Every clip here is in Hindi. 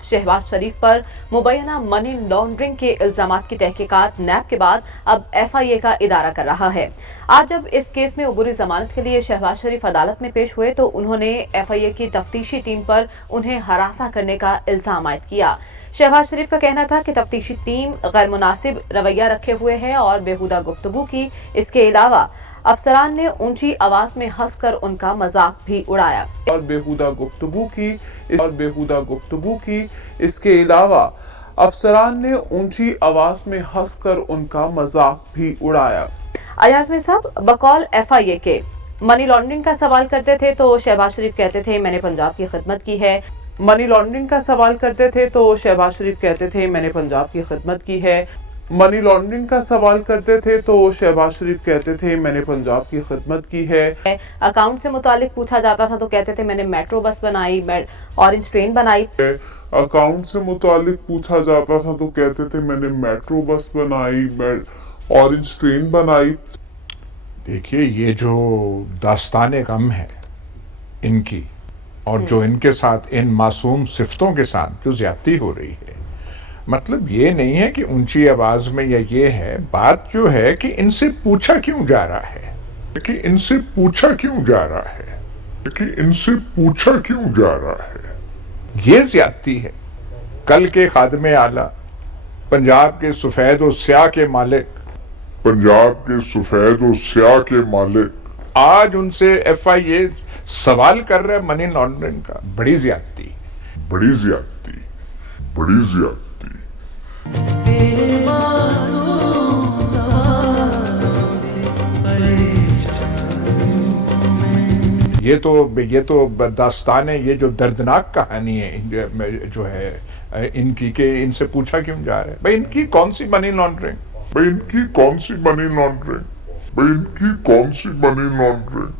शहबाज शरीफ पर मुबैना मनी लॉन्ड्रिंग के इल्जामात की तहकीकात नैब के बाद अब FIA का इदारा कर रहा है। आज जब इस केस में उबूरी जमानत के लिए शहबाज शरीफ अदालत में पेश हुए तो उन्होंने FIA की तफ्तीशी टीम पर उन्हें हरासा करने का इल्जाम आयद किया। शहबाज शरीफ का कहना था कि तफ्तीशी टीम गैर मुनासिब रवैया रखे हुए है और बेहुदा गुफ्तगू की। इसके अलावा अफसरान ने ऊंची आवाज में हंसकर उनका मजाक भी उड़ाया और बेहुदा गुफ्तगू की। इसके अलावा अफसरान ने ऊंची आवाज में हंसकर उनका मजाक भी उड़ाया। अयाज में सब बकौल FIA के मनी लॉन्ड्रिंग का सवाल करते थे तो शहबाज शरीफ कहते थे मैंने पंजाब की खिदमत की है। मनी लॉन्ड्रिंग का सवाल करते थे तो शहबाज शरीफ कहते थे मैंने पंजाब की खिदमत की है। मनी लॉन्ड्रिंग का सवाल करते थे तो शहबाज शरीफ कहते थे मैंने पंजाब की खिदमत की है। अकाउंट से मुतालिक पूछा जाता था तो कहते थे मैंने मेट्रो बस बनाई, ऑरेंज ट्रेन बनाई। अकाउंट से मुतालिक पूछा जाता था तो कहते थे मैंने मेट्रो बस बनाई, ऑरेंज ट्रेन बनाई। देखिए, ये जो दास्ताने गम है इनकी और जो इनके साथ इन मासूम सिफ्तों के साथ जो ज्यादती हो रही है, मतलब ये नहीं है कि ऊंची आवाज में या ये है, बात जो है कि इनसे पूछा क्यों जा रहा है, कि इनसे पूछा क्यों जा रहा है, कि इनसे पूछा क्यों जा रहा है, ये ज्यादती है। कल के खादमे आला, पंजाब के सफेद और स्याह के मालिक, पंजाब के सफेद और स्याह के मालिक, आज उनसे FIA सवाल कर रहा है मनी लॉन्ड्रिंग का। बड़ी ज्यादती, बड़ी ज्यादती, बड़ी ज्यादती। ये तो दास्तान है, ये जो दर्दनाक कहानी है जो है इनकी, के इनसे पूछा क्यों जा रहा है। भाई इनकी कौन सी मनी लॉन्ड्रिंग, भाई इनकी कौन सी मनी लॉन्ड्रिंग, भाई इनकी कौन सी मनी लॉन्ड्रिंग।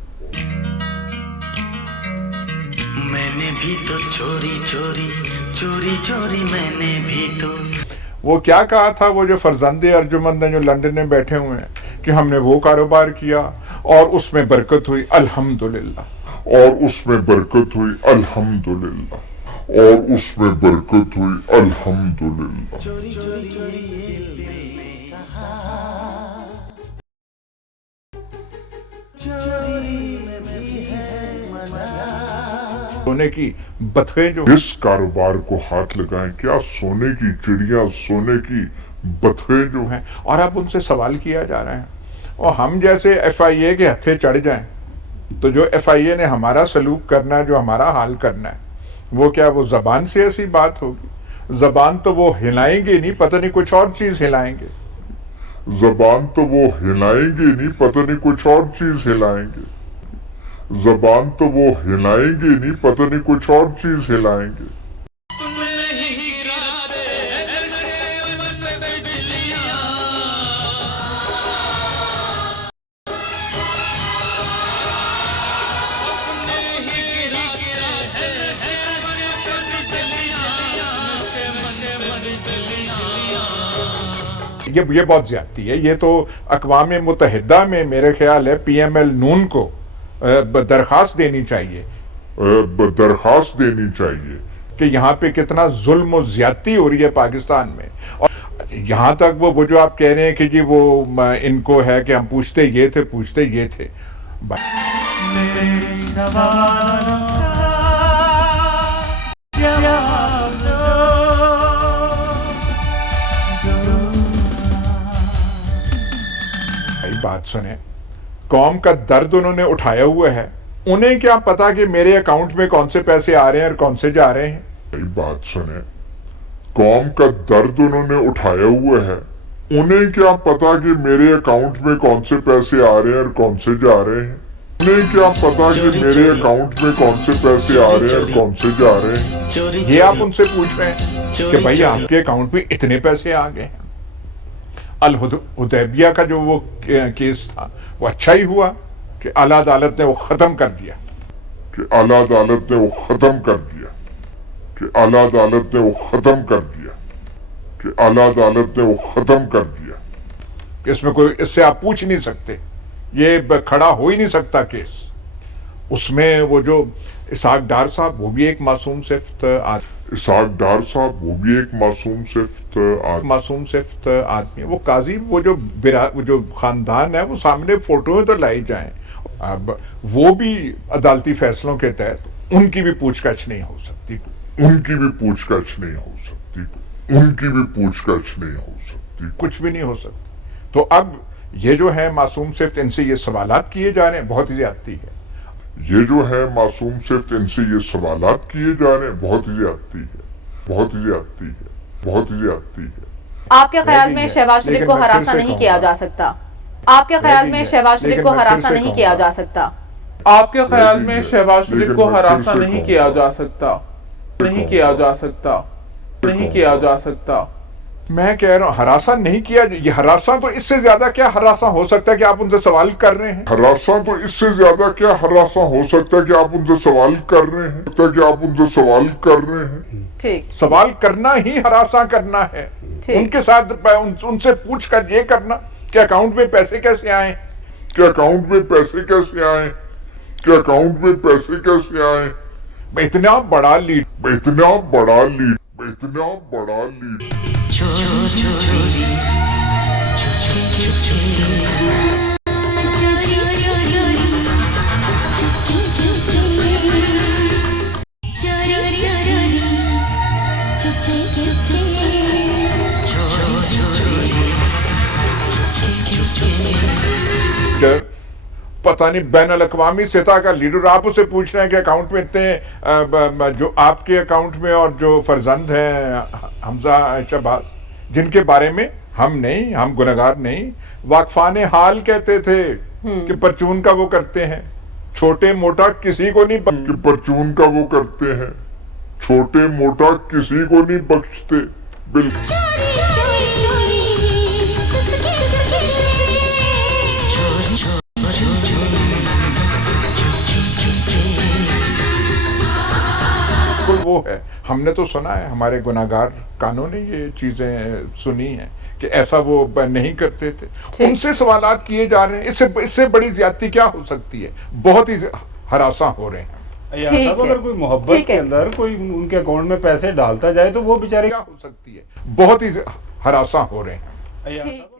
मैंने भी तो चोरी चोरी चोरी चोरी मैंने भी तो। वो क्या कहा था वो जो फरजंदे अर्जुमंद हैं जो लंदन में बैठे हुए हैं कि हमने वो कारोबार किया और उसमें बरकत हुई अल्हम्दुलिल्लाह, और उसमें बरकत हुई अल्हम्दुलिल्लाह, और उसमें बरकत हुई अल्हम्दुलिल्लाह। सोने की बतखें जो इस कारोबार को हाथ लगाएं, क्या सोने की चिड़िया, सोने की बतखें जो हैं, और अब उनसे सवाल किया जा रहा है और हम जैसे FIA के हथे चढ़ जाएं तो जो FIA ने हमारा सलूक करना है, जो हमारा हाल करना है, वो क्या वो जबान से ऐसी बात होगी? जबान तो वो हिलाएंगे नहीं, पता नहीं कुछ और चीज हिलाएंगे। जबान तो वो हिलाएंगे नहीं, पता नहीं कुछ और चीज हिलाएंगे। जबान तो वो हिलाएंगे नहीं, पता नहीं कुछ और चीज हिलाएंगे। ये बहुत ज्यादती है। ये तो अक़वाम मुत्तहिदा में मेरे ख्याल है PML नून को दरखास्त देनी चाहिए, दरखास्त देनी चाहिए कि यहाँ पे कितना जुल्म और ज्यादती हो रही है पाकिस्तान में। और यहाँ तक वो जो आप कह रहे हैं कि जी वो इनको है कि हम पूछते ये थे, पूछते ये थे। बात सुने, कौम का दर्द उन्होंने उठाया हुआ है, उन्हें क्या पता कि मेरे अकाउंट में कौन से पैसे आ रहे हैं और कौन से जा रहे हैं। बात सुने, कौम का दर्द उन्होंने उठाया हुआ है, उन्हें क्या पता कि मेरे अकाउंट में कौन से पैसे आ रहे हैं और कौन से जा रहे हैं। उन्हें क्या पता कि मेरे अकाउंट में कौन से पैसे आ रहे हैं और कौन से जा रहे हैं। ये आप उनसे पूछ रहे हैं कि भाई आपके अकाउंट में इतने पैसे आ गए हैं। अल हुदैबिया का जो वो केस था वो अच्छा ही हुआ कि आला अदालत ने वो खत्म कर दिया, कि आला अदालत ने वो खत्म कर दिया, कि आला अदालत ने वो खत्म कर दिया, कि आला अदालत ने वो खत्म कर दिया। इसमें कोई, इससे आप पूछ नहीं सकते, ये खड़ा हो ही नहीं सकता केस। उसमें वो जो इसाक डार साहब, वो भी एक मासूम सिफ्त इसाक डार साहब वो भी एक मासूम सिफ्त आदमी है। वो काजी, वो जो खानदान है, वो सामने फोटो में तो लाई जाए। अब वो भी अदालती फैसलों के तहत उनकी भी पूछताछ नहीं हो सकती। कुछ भी नहीं हो सकती। तो अब ये जो है मासूम सिफ्त, इनसे ये सवालात किए जा रहे हैं, बहुत ही ज्यादती है। आपके ख्याल में है। शहबाज शरीफ लेकिन को मैं फिर हरासा से नहीं कहूंगा, किया जा सकता? आपके ख्याल में शहबाज शरीफ लेकिन को मैं फिर हरासा से नहीं किया कहूंगा। जा सकता? आपके ख्याल में शहबाज शरीफ लेकिन को मैं फिर हरासा से नहीं कहूंगा। किया जा सकता? नहीं किया जा सकता। मैं कह रहा हूं हरासा नहीं किया। ये हरासा तो इससे ज्यादा क्या हरासा हो सकता है कि आप उनसे सवाल कर रहे हैं। ठीक। सवाल करना ही हरासा करना है। ठीक। उनके साथ उनसे पूछ कर ये करना कि अकाउंट में पैसे कैसे आए। इतना बड़ा लीड पता नहीं बैन अल-अक़वामी सतह का लीडर, आप उसे पूछ रहे हैं कि अकाउंट में इतने जो आपके अकाउंट में और जो फर्जंद हैं हमजा शहबाज, जिनके बारे में हम गुनहगार नहीं, वाकफाने हाल कहते थे कि परचून का वो करते हैं, छोटे मोटा किसी को नहीं बख्शते। बिल्कुल वो है। हमने तो सुना है, हमारे गुनाहगार कानून ने ये चीजें सुनी हैं कि ऐसा वो नहीं करते थे। उनसे सवालात किए जा रहे हैं। इससे बड़ी ज्यादती क्या हो सकती है? बहुत ही हरासा हो रहे हैं। अगर कोई मोहब्बत के अंदर कोई उनके अकाउंट में पैसे डालता जाए तो वो बेचारे क्या हो सकती है? बहुत ही हरासा हो रहे हैं। अय्याज साहब